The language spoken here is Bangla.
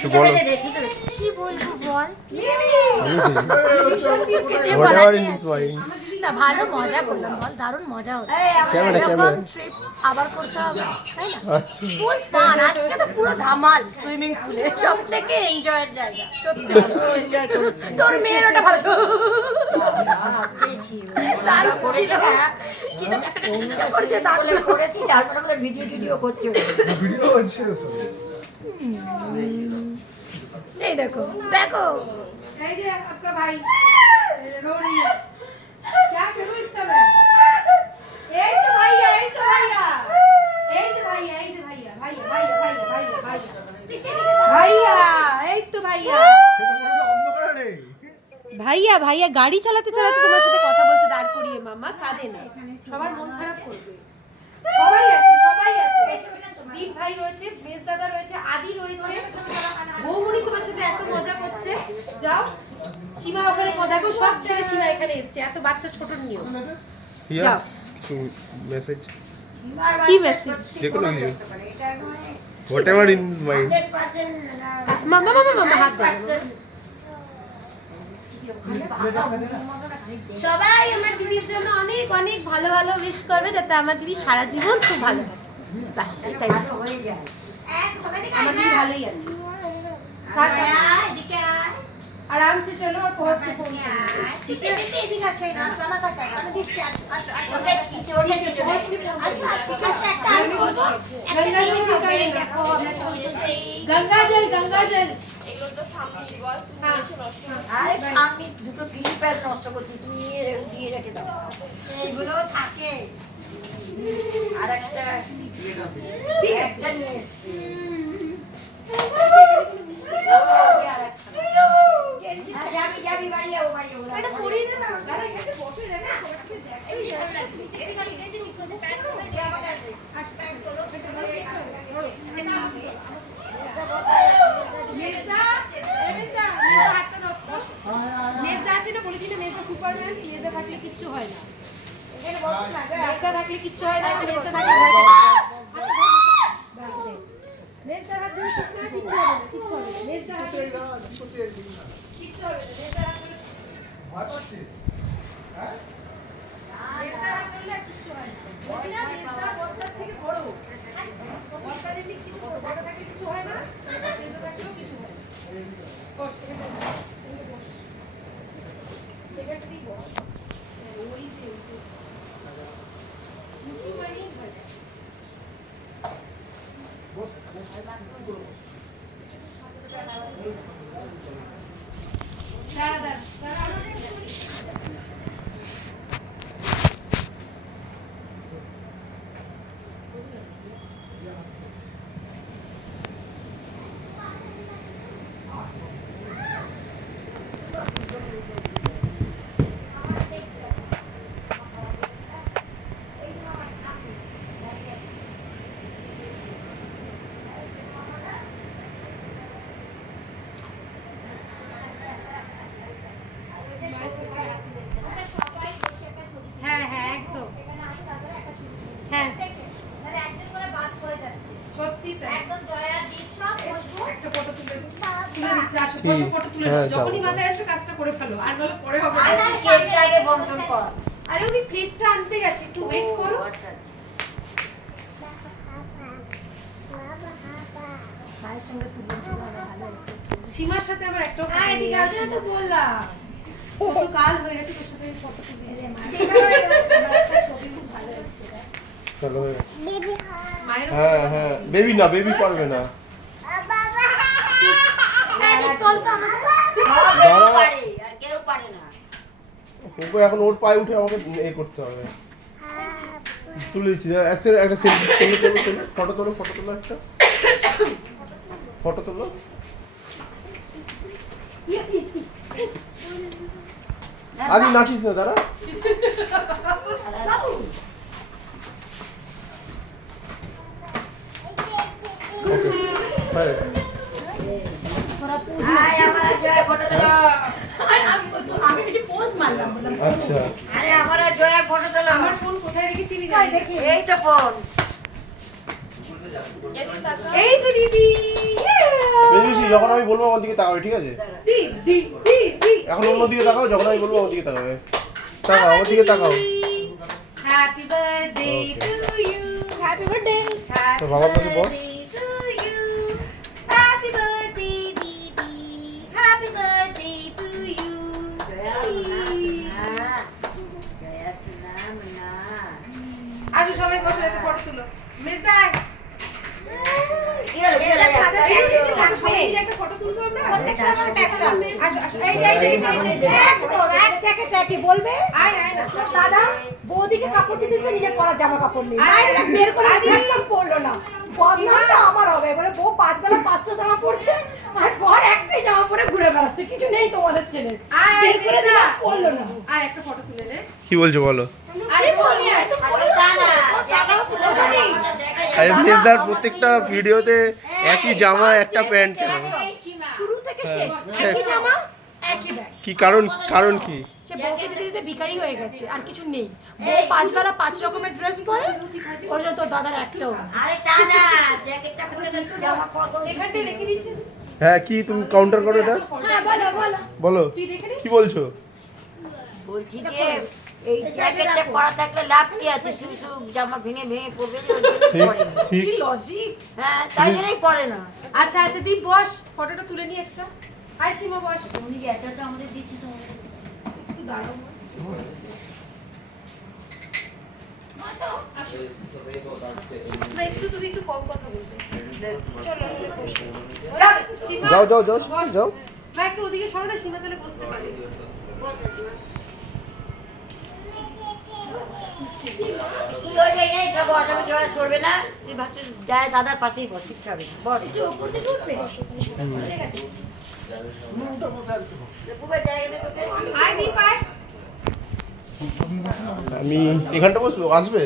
কি বলবো বল? না ভালো মজা করলাম বল, দারুণ মজা হলো। এরকম ট্রিপ আবার করতে হবে তাই না? ফুল ফান, আজকে তো পুরো ধামাল সুইমিং পুলে, সব থেকে এনজয়ের জায়গা সত্যি। তোর মেয়ের ওটা ভালো দারুণ ছিল, সেটা করছে দারুণ করেছি, তারপরে ভিডিও করছে। এই দেখো দেখো, এই যে आपका भाई रो रही है, क्या करूं इसका मैं? এই তো ভাইয়া, এই তো ভাইয়া, এই যে ভাইয়া, এই যে ভাইয়া, ভাইয়া ভাইয়া ভাইয়া ভাইয়া ভাইয়া, এই তো ভাইয়া ভাইয়া ভাইয়া গাড়ি চালাতে চালাতে তোমার সাথে কথা বলছে দাঁড় করিয়ে। মামা কাঁদে না, সবার মন খারাপ করবে। সবাই আছে, সবাই আছে। দীপ ভাই রয়েছে, মেজ দাদা রয়েছে, আদি রয়েছে, বৌমনি তোমার সাথে এত মজা করছে। যাও সীমা ওখানে দেখো, সব ছেড়ে সীমা এখানে এসেছে, এত বাচ্চা ছোট নিও। যাও কিছু মেসেজ, কি মেসেজ? যে কোনো কিছু, হোয়াটএভার ইন মাইন্ড। মামা মামা মামা হাত দাও। সবাই আমার দিদির জন্য অনেক অনেক ভালো ভালো উইশ করবে, যাতে আমার দিদি সারা জীবন খুব ভালো থাকে। বাস সেটাই, আমার দিদি ভালোই আছে। आराम से चलो और पहुंच के फोन ঠিক আছে এদিকে আছে না, আমার কাছে আছে, আমি দিচ্ছি। আচ্ছা ঠিক আছে, একটা আমি বলবো, गंगा जल छिड़का দেখো আমরা চলতেছি। गंगा जल এগুলো তো সামনে বল, তুমি এসে নষ্ট আরে সামনে দুটো ক্লিপার নষ্ট করতে তুমি দিয়ে রেখে দাও, এগুলো থাকে। আর একটা ঠিক আছে। একটা নিয়ে এসছি। যাবি বাড়ি যাবো, বাড়ি যাবো। এটা শরীরে না, দাদা এখানে বসে দেখ না, তোমার সাথে দেখ। এই ভালো লাগছে। মেজদা, মেজদা হাতটা দাও তো। মেজদা আছে না, বলেছি না মেজদা সুপারম্যান, মেজদা থাকলে কিচ্ছু হয় না। মেজদা থাকলে কিচ্ছু হয় না, মেজদা থাকলে ভয় পাবে। মেজদার হাত ধরে কিচ্ছু হবে না, কিচ্ছু হবে না। মেজদার হাত ধরে কিচ্ছু হবে না, মেজদার হাত ধরে ভয় পাচ্ছিস? হ্যাঁ? মেজদার হাত ধরলে আর কিচ্ছু হয় না। বলছি না মেজদা বড়টার থেকে বড়। বড়টার এমনি কিছু বড় থাকলে কিছু হয় না, মেজদা থাকলেও কিছু হয় না। বস, এখানটাতেই বস। ওই যে উঁচু মানেই ভয় পায়। দাঁড়া হ্যাঁ হ্যাঁ একদম হ্যাঁ সত্যি তাই। একটা ফটো তুলে দিচ্ছি, আসো বসো, ফটো তুলে নাও। যখনই মাথায় আসবে কাজটা করে ফেলো, আর নাহলে পরে হবে না। আরে আমি প্লেটটা আনতে গেছি, একটু ওয়েট করো। ভাইয়ের সঙ্গে তো বলতে ভালো এসেছে। সীমার সাথে আমার একটাও এদিকে আসে তো বললাম কত কাল হয়ে গেছে তোর সাথে ফটো তুলে দিয়েছি। ছবি খুব ভালো এসেছে। চলো মায়ের হ্যাঁ হ্যাঁ, বেবি না, বেবি পারবে না। কেউ পারে না। ওকে এখন ওর পায়ে উঠে আমাকে এ করতে হবে। তুলে দিচ্ছি, একটা সেলফি তোলো, ফটো তোলো একটা ফটো তোলো। আদি নাচিস না, দাঁড়া। আচ্ছা, আরে আমরা জয়া ফটো তোলো। আমার ফোন কোথায় রেখেছি আমি দেখি। এই তো ফোন। এই যে দিদি, বেশি যখন আমি বলবো আমার দিকে তাকাবে, ঠিক আছে? দি দি দি দি এখন অন্য দিকে তাকাও, যখন আমি বলবো আমার দিকে তাকাবে। তাকাও, আমার দিকে তাকাও। Happy birthday to you happy birthday. তো বাবার কাছে বস। হ্যাপি বার্থডে দিদি, হ্যাপি বার্থডে টু ইউ। আসো সবাই বসো, একটা ফটো তুলো। মিস দা একটা ফটো তুলবো আমরা। আসো আসো, এই যে একদম এক জ্যাকেট একই বলবে। আয় আয় না। দাদা বৌদিকে কাপড় দিতে দিতে নিজের পরা জামা কাপড় নেই, আরে, বাইরে বের করে আরে। আসলাম, পরলো না। বদনামটা আমার হবে, বলে বউ 5 বেলা 5টা জামা পরছে আর বর একটাই জামা পরে ঘুরে বেড়াচ্ছে, কিছু নেই তোমাদের ছেলে। আয়, বের করে মিস দা। দিলাম, পরলো না। আয় একটা ফটো তুলে নে। কি বলছো বলো? আরে বলি আয়। আরে মেজদার প্রত্যেকটা ভিডিওতে একই জামা একটা প্যান্ট কেন? শুরু থেকে শেষ একই জামা একই ব্যাগ। কি কারণ কি? সে বউকে দিতে দিতে ভিখারি হয়ে গেছে, আর কিছু নেই। বউ 5 বেলা 5 রকমের ড্রেস পরে, ওই জন্য তোর দাদার একটাও না। এখানটায় রেখে দিচ্ছি। হ্যাঁ, কি তুমি কাউন্টার করো এটা? হ্যাঁ বলো বলো। বলো তুই রেখে দে। কি বলছো? বলছি যে এই জ্যাকেটটা পরা থাকলে লাভ কি আছে? শুধু শুধু জামা ভেঙে ভেঙে পড়বে যে ওই জন্যই ঠিক পরে না। ঠিক। কি লজিক। হ্যাঁ, তাই জন্যই পরে না। আচ্ছা আচ্ছা দি বস, ফটোটা তুলে নি একটা। আয় সীমা বস। তুমি যে এত তো আমাদের দিচ্ছি তো একটু দাঁড়াও। না একটু তুমি একটু কম কথা বলবে। চলো এসে বসো। সীমা যাও বস। যাও। মা একটু ওদিকে সরো না, সীমা তাহলে বসতে পারে। কি হয়ে যায় সব অজামি জোড়া সরবে না। তুই ভাবছিস যায় দাদার পাশেই বস, কিচ্ছু হবে না। বস উপর থেকে উঠবে। ঠিক আছে। পুবের জায়গাটা তোকে আয় দি পায়। আমি এখানটা বসবো, আসবে?